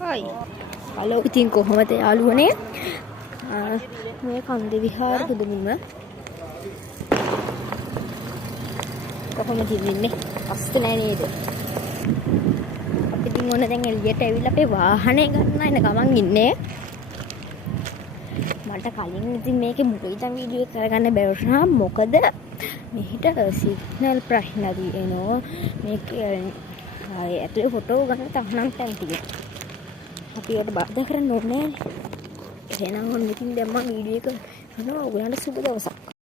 Hai. Halo ඉතින් කොහොමද යාළුවනේ? මේ කන්ද විහාර පුදුමම. කොහොමද ඉන්නේ? අස්ත නෑ නේද? ඉතින් ඕන දැන් එළියට ඇවිල්ලා අපේ වාහනේ ගන්න යන ගමන් ඉන්නේ. මට කලින් ඉතින් මේකේ මුලින්ම වීඩියෝ එක කරගන්න බැරුණා. මොකද මෙහිට සිග්නල් ප්‍රශ්න තියෙනවා. මේකේ ඇතුලේ ෆොටෝ ගන්න තහනම් තැන් තියෙනවා. අපි ඒකට බාධා කරන්න ඕනේ නෑනේ. එහෙනම් ඔන්න ඉතින් දැන් මම වීඩියෝ එක කරනවා. ඔයගලන්ට සුබ දවසක්.